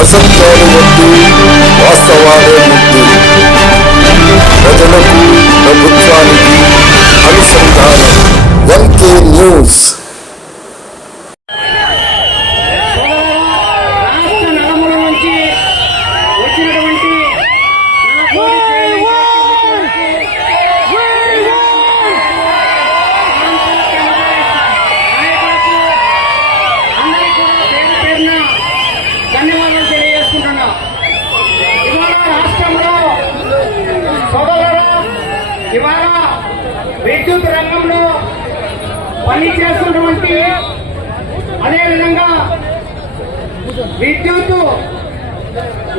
అసత్యాలు వద్దు వాస్తవాలే ముద్దు ప్రజలకు ప్రభుత్వానికి అనుసంధానం వన్ కే న్యూస్ విద్యుత్ రంగంలో పనిచేస్తున్నటువంటి అదేవిధంగా విద్యుత్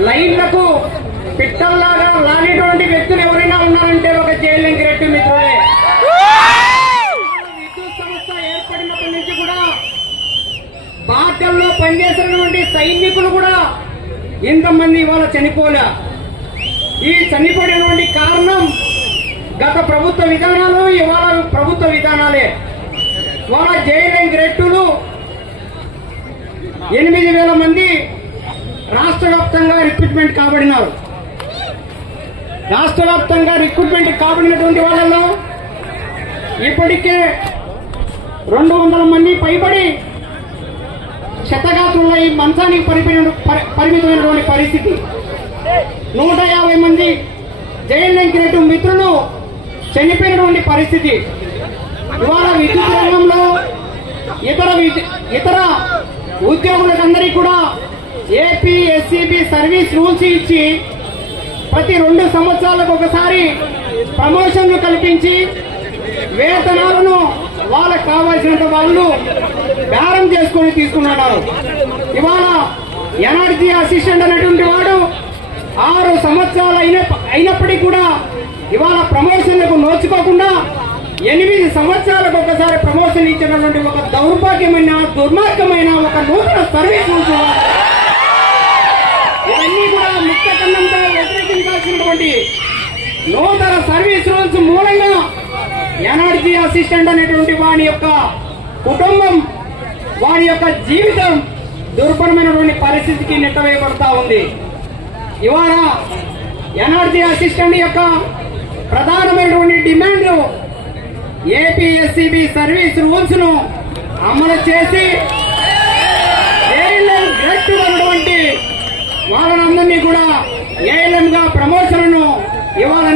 లైన్లకు పిట్టల్లాగా లానేటువంటి వ్యక్తులు ఎవరైనా ఉన్నారంటే ఒక జైలింగ్ రెడ్డి మిత్రులే. విద్యుత్ సంస్థ ఏర్పడినప్పటి నుంచి కూడా బాధ్యంలో పనిచేసినటువంటి సైనికులు కూడా ఇంతమంది ఇవాళ చనిపోలే. ఈ చనిపోయినటువంటి కారణం గత ప్రభుత్వ విధానాలు ఇవాళ ప్రభుత్వ విధానాలే. ఇవాళ జైలింగ్ రెట్టులు ఎనిమిది వేల మంది రాష్ట్ర వ్యాప్తంగా రిక్రూట్మెంట్ కాబడినారు. రాష్ట్ర వ్యాప్తంగా రిక్రూట్మెంట్ కాబడినటువంటి వాళ్ళలో ఇప్పటికే రెండు వందల మంది పైబడి శతగాతుల ఈ మంచానికి పరిమిత పరి- పరిమితమైనటువంటి పరిస్థితి. నూట యాభై మంది జైలు మిత్రులు చనిపోయినటువంటి పరిస్థితి. ఇవాళ విద్యుత్ రంగంలో ఇతర ఇతర ఉద్యోగులకందరికీ కూడా ఏపీ ఎస్సీబీ సర్వీస్ రూల్స్ ఇచ్చి ప్రతి రెండు సంవత్సరాలకు ఒకసారి ప్రమోషన్లు కల్పించి వేతనాలను వాళ్ళకు కావాల్సినంత వాళ్ళు బేరం చేసుకొని తీసుకున్నారు. ఇవాళ ఎనర్జీ అసిస్టెంట్ అనేటువంటి వాడు ఆరు సంవత్సరాలు అయిన అయినప్పటికీ కూడా ఇవాళ ప్రమోషన్లకు నోచుకోకుండా ఎనిమిది సంవత్సరాలకు ఒకసారి ప్రమోషన్ ఇచ్చినటువంటి ఒక దౌర్భాగ్యమైన దుర్మార్గమైన ఒక నూతన సర్వీస్ ఇవన్నీ కూడా ముక్త కన్నంతో వ్యతిరేకించాల్సినటువంటి నూతన సర్వీస్ రూల్స్ మూలంగా ఎనర్జీ అసిస్టెంట్ అనేటువంటి వాని యొక్క కుటుంబం వారి యొక్క జీవితం దుర్భరమైనటువంటి పరిస్థితికి నెట్టవేయబడతా ఉంది. ఇవాళ ఎనర్జీ అసిస్టెంట్ యొక్క ప్రధానమైనటువంటి డిమాండ్ ఏపీఎస్సిబి సర్వీస్ రూల్స్ను అమలు చేసి ఏఎల్ఎం గ్రేడ్ ఉన్నటువంటి వాళ్ళనందరినీ కూడా ఏఎల్ఎం గా ప్రమోషన్లను ఇవాళ